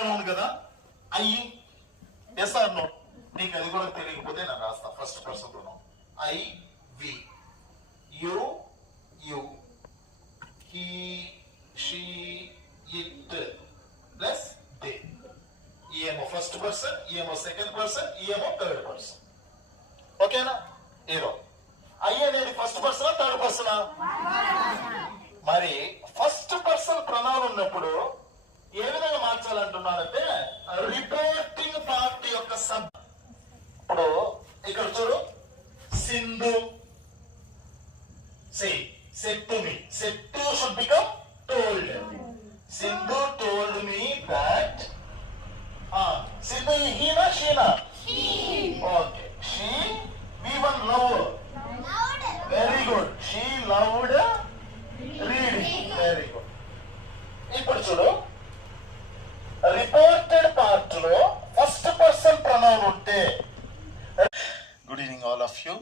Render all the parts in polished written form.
Pronoun కదా, I. Yes are no? నీకు అది కూడా తెలియకపోతే నేను రాస్తా. First person pronoun I, we. You, you. He, she, it plus they. ఈఏమో ఫస్ట్ పర్సన్, ఈఏమో సెకండ్ పర్సన్, ఈఏమో థర్డ్ పర్సన్. ఓకేనా? హీరో ఐ అనేది ఫస్ట్ పర్సనా థర్డ్ పర్సనా? మరి ఫస్ట్ పర్సన్ ప్రొనౌన్ ఉన్నప్పుడు ఏ విధంగా మార్చాలంటున్నారంటే రిపోర్టింగ్ పార్ట్ యొక్క సబ్. ఇప్పుడు ఇక్కడ చూడు, Sindhu said to me. Said to should become told. Sindhu told me that. Sindhu, he na she na? She. Okay. She, we one love. Very good. She loved reading. Very good. ఇప్పుడు చూడు, reported part లో first person pronoun ఉంటే. Good evening all of you.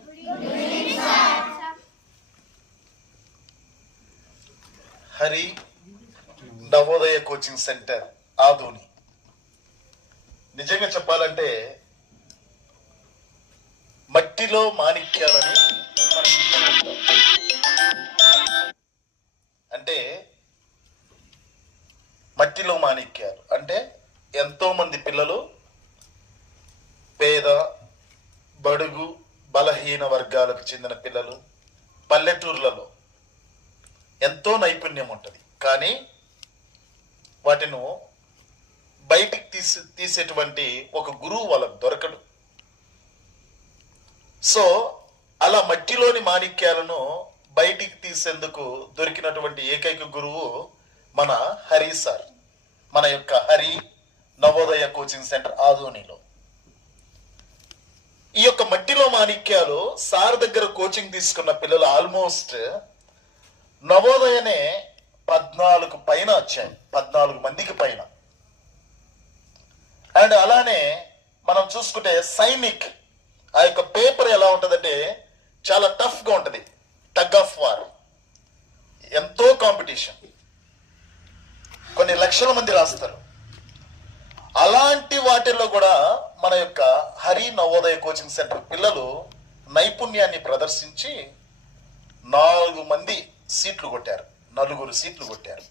Hari Navodaya coaching centre Adoni. నిజంగా చెప్పాలంటే మట్టిలో మాణిక్యాలని అంటే మట్టిలో మాణిక్యాలు అంటే ఎంతో మంది పిల్లలు పేద బడుగు బలహీన వర్గాలకు చెందిన పిల్లలు పల్లెటూర్లలో ఎంతో నైపుణ్యం ఉంటుంది, కానీ వాటిను బయటికి తీసేటువంటి ఒక గురువు వాళ్ళకు దొరకడు. సో అలా మట్టిలోని మాణిక్యాలను బయటికి తీసేందుకు దొరికినటువంటి ఏకైక గురువు మన హరి సార్. మన యొక్క హరి నవోదయ కోచింగ్ సెంటర్ ఆదోనిలో. ఈ యొక్క మట్టిలో మాణిక్యాలు సార్ దగ్గర కోచింగ్ తీసుకున్న పిల్లలు ఆల్మోస్ట్ నవోదయనే 14 పైన వచ్చాయి, 14 మందికి పైన. అండ్ అలానే మనం చూసుకుంటే సైనిక్ ఆ యొక్క పేపర్ ఎలా ఉంటుందంటే చాలా టఫ్ గా ఉంటుంది, టగ్ ఆఫ్ వార్, ఎంతో కాంపిటీషన్, కొన్ని లక్షల మంది రాస్తారు. అలాంటి వాటిల్లో కూడా మన యొక్క హరి నవోదయ కోచింగ్ సెంటర్ పిల్లలు నైపుణ్యాన్ని ప్రదర్శించి 4 మంది సీట్లు కొట్టారు, 4 సీట్లు కొట్టారు.